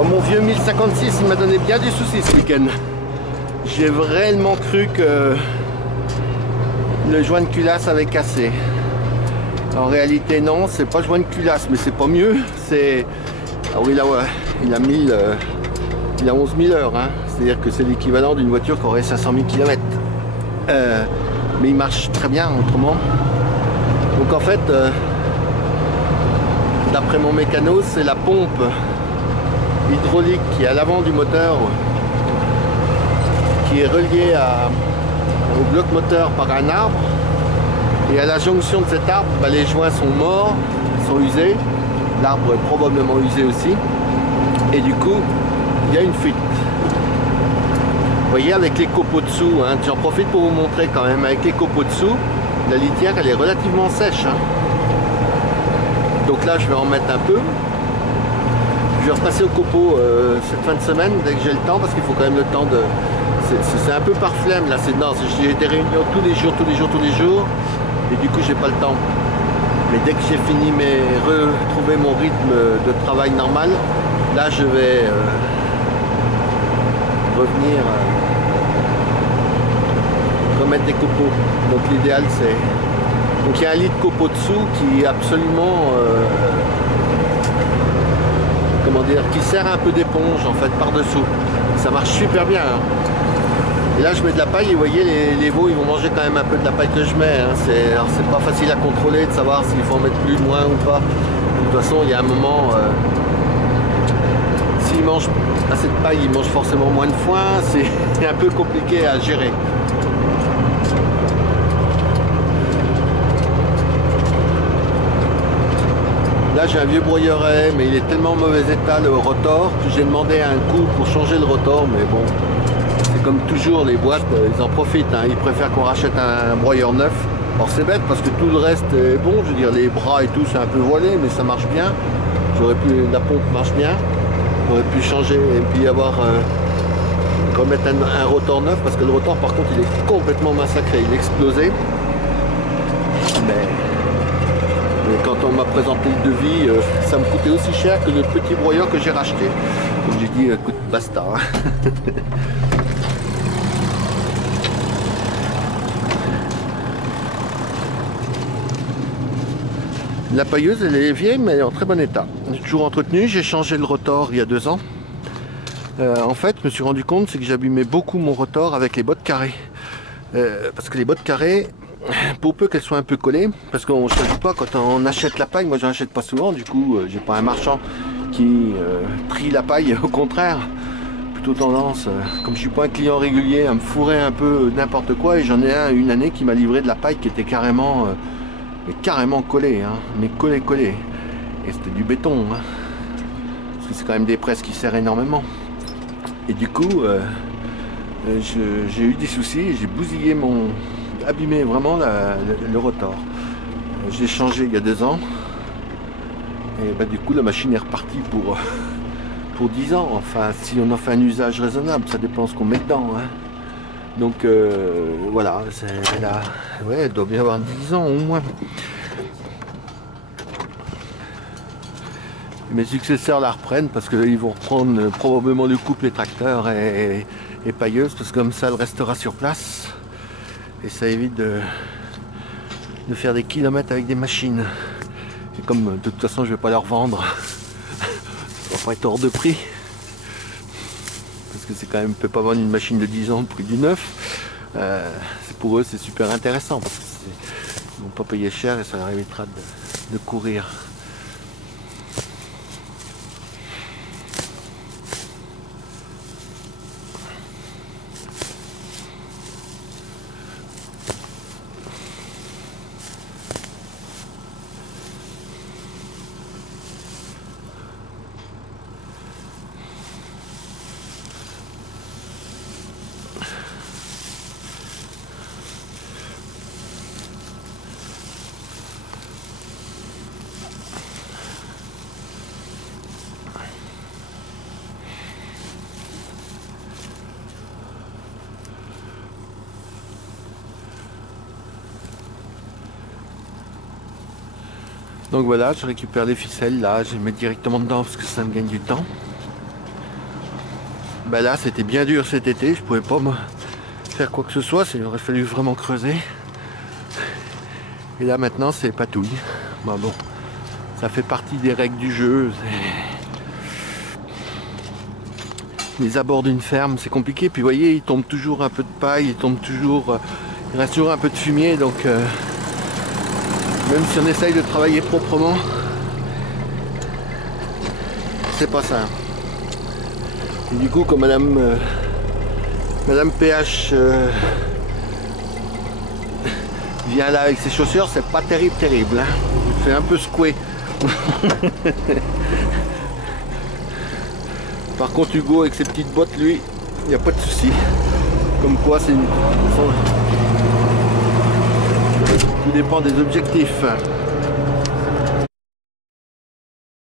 Alors, mon vieux 1056, il m'a donné bien du souci ce week-end. J'ai réellement cru que le joint de culasse avait cassé. En réalité non, c'est pas le joint de culasse, mais c'est pas mieux. C'est... Ah oui, là ouais, il a 11 000 heures, hein. C'est-à-dire que c'est l'équivalent d'une voiture qui aurait 500 000 km. Mais il marche très bien autrement. Donc en fait, d'après mon mécano, c'est la pompe hydraulique qui est à l'avant du moteur, qui est reliée au bloc moteur par un arbre. Et à la jonction de cet arbre, les joints sont morts, sont usés. L'arbre est probablement usé aussi. Et du coup, il y a une fuite. Vous voyez, avec les copeaux dessous, hein, j'en profite pour vous montrer quand même, avec les copeaux dessous, la litière elle est relativement sèche. Hein. Donc là, je vais en mettre un peu. Je vais repasser au copeaux cette fin de semaine, dès que j'ai le temps, parce qu'il faut quand même le temps de... C'est un peu par flemme là, j'ai des réunions tous les jours, et du coup j'ai pas le temps. Mais dès que j'ai fini retrouver mon rythme de travail normal, là je vais revenir remettre des copeaux. Donc l'idéal c'est... Donc il y a un lit de copeaux dessous qui est absolument... comment dire, qui sert un peu d'éponge en fait par dessous. Ça marche super bien. Hein. Et là je mets de la paille et vous voyez les veaux ils vont manger quand même un peu de la paille que je mets. Hein. Alors c'est pas facile à contrôler de savoir s'il faut en mettre plus, moins ou pas. De toute façon il y a un moment, s'ils mangent assez de paille, ils mangent forcément moins de foin. C'est un peu compliqué à gérer. Là j'ai un vieux broyeur à lait, mais il est tellement en mauvais état le rotor que j'ai demandé un coup pour changer le rotor, mais bon, c'est comme toujours les boîtes, ils en profitent, hein. Ils préfèrent qu'on rachète un broyeur neuf. Alors c'est bête parce que tout le reste est bon, je veux dire les bras et tout c'est un peu voilé, mais ça marche bien. La pompe marche bien, j'aurais pu changer et puis remettre un rotor neuf parce que le rotor par contre il est complètement massacré, il est explosé. Mais quand on m'a présenté le devis, ça me coûtait aussi cher que le petit broyeur que j'ai racheté. Donc j'ai dit, écoute, basta. La pailleuse, elle est vieille, mais elle est en très bon état. J'ai toujours entretenu, j'ai changé le rotor il y a 2 ans. En fait, je me suis rendu compte, c'est que j'abîmais beaucoup mon rotor avec les bottes carrées. Parce que les bottes carrées, pour peu qu'elles soient un peu collées, parce qu'on ne choisit pas quand on achète la paille, moi j'en achète pas souvent, du coup j'ai pas un marchand qui trie la paille, au contraire, plutôt tendance, comme je suis pas un client régulier, à me fourrer un peu n'importe quoi, et j'en ai une année qui m'a livré de la paille qui était carrément collée, hein, mais collée, et c'était du béton, hein, parce que c'est quand même des presses qui serrent énormément, et du coup j'ai eu des soucis, j'ai bousillé abîmé vraiment le rotor. J'ai changé il y a 2 ans et du coup la machine est repartie pour 10 ans, enfin si on en fait un usage raisonnable, ça dépend ce qu'on met dedans, hein. Donc voilà, ouais, elle doit bien avoir 10 ans au moins. Mes successeurs la reprennent parce qu'ils vont reprendre probablement le couple les tracteurs et pailleuses, parce que comme ça elle restera sur place. Et ça évite de faire des kilomètres avec des machines. Et comme de toute façon je vais pas leur vendre, ça va pas être hors de prix. Parce que c'est quand même, on peut pas vendre une machine de 10 ans au prix du neuf. Pour eux c'est super intéressant parce qu'ils vont pas payer cher et ça leur évitera de courir. Donc voilà, je récupère les ficelles là, je les mets directement dedans parce que ça me gagne du temps. Bah là c'était bien dur cet été, je pouvais pas faire quoi que ce soit, il aurait fallu vraiment creuser. Et là maintenant c'est patouille. Bah bon, ça fait partie des règles du jeu. Les abords d'une ferme c'est compliqué, puis vous voyez il tombe toujours un peu de paille, il reste toujours un peu de fumier, donc même si on essaye de travailler proprement, c'est pas ça. Et du coup, comme Madame PH vient là avec ses chaussures, c'est pas terrible. Hein. Il fait un peu secouer. Par contre, Hugo avec ses petites bottes, lui, il n'y a pas de souci. Comme quoi, c'est une... Tout dépend des objectifs.